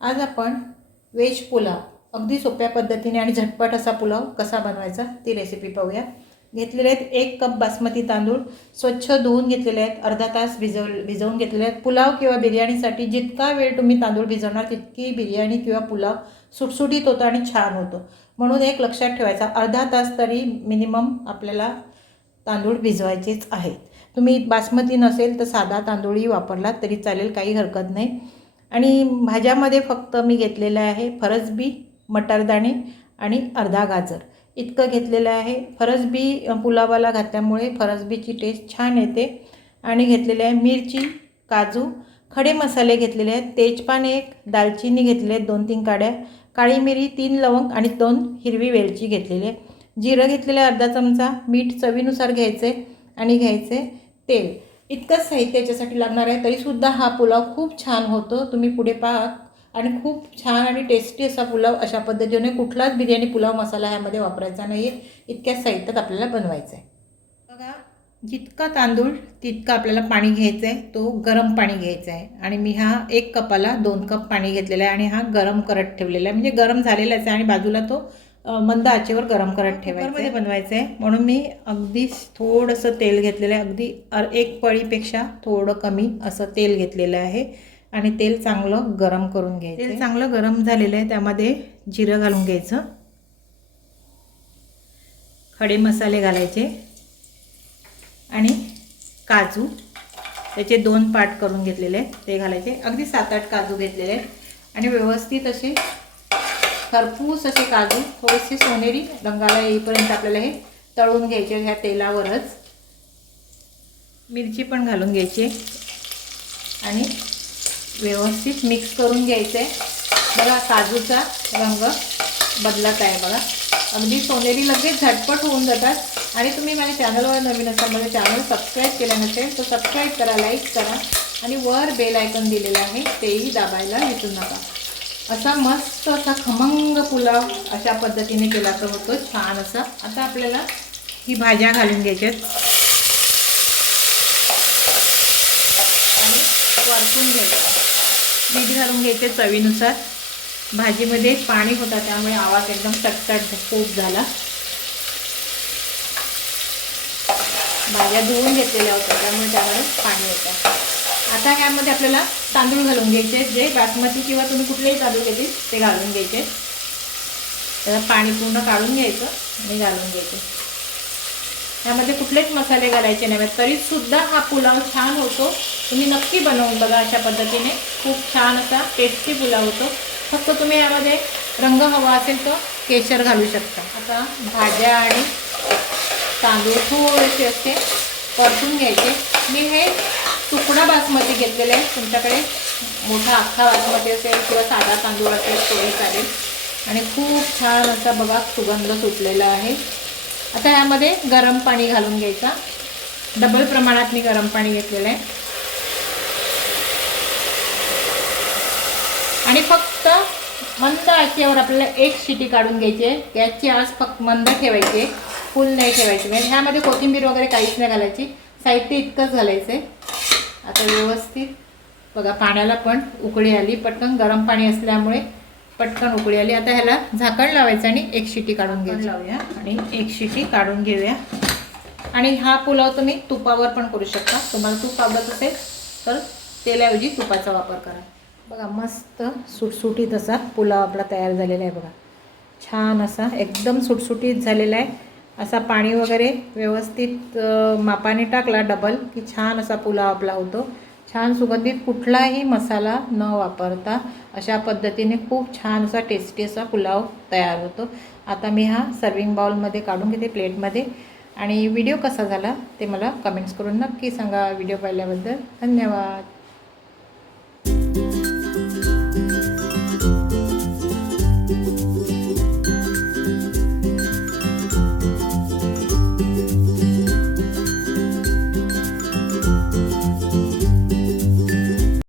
आज आपण वेज पुलाव. अगदी सोप्या पद्धतीने आणि झटपट असा पुलाव कसा बनवायचा ती रेसिपी पाहूया. घेतलेले आहेत एक कप बासमती तांदूळ स्वच्छ धुवून घेतलेले आहेत अर्धा तास भिजव भिजवून घेतलेले आहेत. पुलाव किंवा बिर्याणीसाठी जितका वेळ तुम्ही तांदूळ भिजवणार तितकी बिर्याणी किंवा पुलाव सुटसुटीत होतो आणि छान होतो. म्हणून एक लक्षात ठेवायचा अर्धा तास तरी मिनिमम आपल्याला तांदूळ भिजवायचेच आहेत. तुम्ही बासमती नसेल तर साधा तांदूळही वापरलात तरी चालेल काही हरकत नाही. आणि भाज्यामध्ये फक्त मी घेतलेलं आहे फरसबी मटारदाणे आणि अर्धा गाजर. इतकं घेतलेलं आहे. फरसबी पुलावाला घातल्यामुळे फरसबीची टेस्ट छान येते. आणि घेतलेले आहे मिरची काजू खडे मसाले घेतलेले आहेत. तेजपान एक दालचिनी घेतले आहेत दोन तीन काड्या. काळी मिरी तीन लवंग आणि दोन हिरवी वेलची घेतलेली आहे. जिरं घेतलेलं आहे अर्धा चमचा. मीठ चवीनुसार घ्यायचे आणि घ्यायचे तेल. इतकंच साहित्य याच्यासाठी लागणार आहे तरीसुद्धा हा पुलाव खूप छान होतो. तुम्ही पुढे पहा. आणि खूप छान आणि टेस्टी असा पुलाव अशा पद्धतीने कुठलाच बिर्याणी पुलाव मसाला ह्यामध्ये वापरायचा नाही आहे इतक्याच साहित्यात आपल्याला बनवायचं आहे बघा जितका तांदूळ तितका आपल्याला पाणी घ्यायचं आहे तो गरम पाणी घ्यायचा आहे आणि मी हा एक कपाला दोन कप पाणी घेतलेला आहे आणि हा गरम करत ठेवलेला आहे. म्हणजे गरम झालेलाच आहे आणि बाजूला तो मंद आचेवर गरम करत ठेवायचा. बनवायचं. आहे म्हणून मी अगदी थोडंसं तेल घेतलेलं आहे. अगदी अर एक पळीपेक्षा थोडं कमी असं तेल घेतलेलं आहे. आणि तेल चांगलं गरम करून घ्यायचं. तेल चांगलं गरम झालेलं आहे. त्यामध्ये जिरं घालून घ्यायचं. खडे मसाले घालायचे. आणि काजू. त्याचे दोन पार्ट करून घेतलेले आहेत. ते घालायचे. अगदी सात आठ काजू घेतलेले आहेत. आणि व्यवस्थित असे खरपूस असे काजू थोडेसे सोनेरी रंगाला येईपर्यंत आपल्याला हे तळून घ्यायचे ह्या तेलावरच. मिरची पण घालून घ्यायची. आणि व्यवस्थित मिक्स करून घ्यायचं आहे बघा काजूचा रंग बदलत आहे बघा. अगदी सोनेरी लगेच झटपट होऊन जातात. आणि तुम्ही माझ्या चॅनलवर नवीन असाल माझं चॅनल सबस्क्राईब केलं नसेल तर सबस्क्राईब करा लाईक करा. आणि वर बेल आयकन दिलेलं आहे तेही दाबायला विसरू नका. असा मस्त असा खमंग पुलाव अशा पद्धतीने केला तर होतो छान असा. आता आपल्याला ही भाज्या घालून घ्यायच्यात. आणि परतून घ्यायचं. मीठ घालून घ्यायचे चवीनुसार. भाजीमध्ये पाणी होता त्यामुळे आवाज एकदम तटतट खूप झाला. भाज्या धुवून घेतलेल्या होत्या त्यामुळे त्यामुळे पाणी होतं आता ह्यामध्ये आपल्याला तांदूळ घालून घ्यायचे जे बासमती किंवा तुम्ही कुठलेही तांदूळ घेतील ते घालून घ्यायचे त्याला पाणी पूर्ण काढून घ्यायचं आणि घालून घ्यायचे. त्यामध्ये कुठलेच मसाले घालायचे नाही. तरीसुद्धा हा पुलाव छान होतो. तुम्ही नक्की बनवून बघा अशा पद्धतीने. खूप छान असा टेस्टी पुलाव होतो. फक्त तुम्ही यामध्ये रंग हवा असेल तर केशर घालू शकता. आता भाज्या आणि तांदूळ थोडेसे असे परतून घ्यायचे. मी हे तुकडा बासमती घेतलेले आहे तुमच्याकडे. मोठा अख्खा बासमती असेल किंवा साधा तांदूळ असेल तोही चालेल. आणि खूप छान असा बघा सुगंध सुटलेला आहे. आता ह्यामध्ये गरम पाणी घालून घ्यायचा. डबल प्रमाणात मी गरम पाणी घेतलेलं आहे. आणि फक्त मंद आचेवर आपल्याला एक शिटी काढून घ्यायची आहे. गॅसची आज फक्त मंद ठेवायची आहे. फुल नाही ठेवायची. म्हणजे ह्यामध्ये कोथिंबीर वगैरे काहीच नाही घालायची. साहित्य इतकंच घालायचं आहे आता व्यवस्थित. बघा पाण्याला पण उकळी आली. पटकन गरम पाणी असल्यामुळे पटकन उकळी आली. आता ह्याला झाकण लावायचं आणि एक शिटी काढून घ्यायची. लावूया आणि एक शिटी काढून घेऊया. आणि हा पुलाव तुम्ही तुपावर पण करू शकता. तुम्हाला तूप आवडत असेल तर तेलाऐवजी तुपाचा वापर करा. बघा मस्त सुटसुटीत असा पुलाव आपला तयार झालेला आहे बघा. छान असा एकदम सुटसुटीत झालेला आहे. असा पाणी वगैरे व्यवस्थित मापाने टाकला डबल की छान असा पुलाव आपला होतो. छान सुगंधित कुठलाही मसाला न वापरता अशा पद्धतीने खूप छान असा टेस्टी असा पुलाव तयार होतो. आता मी हा सर्विंग बाउलमध्ये काढून घेते प्लेटमध्ये आणि व्हिडिओ कसा झाला ते मला कमेंट्स करून नक्की सांगा. व्हिडिओ पाहिल्याबद्दल धन्यवाद.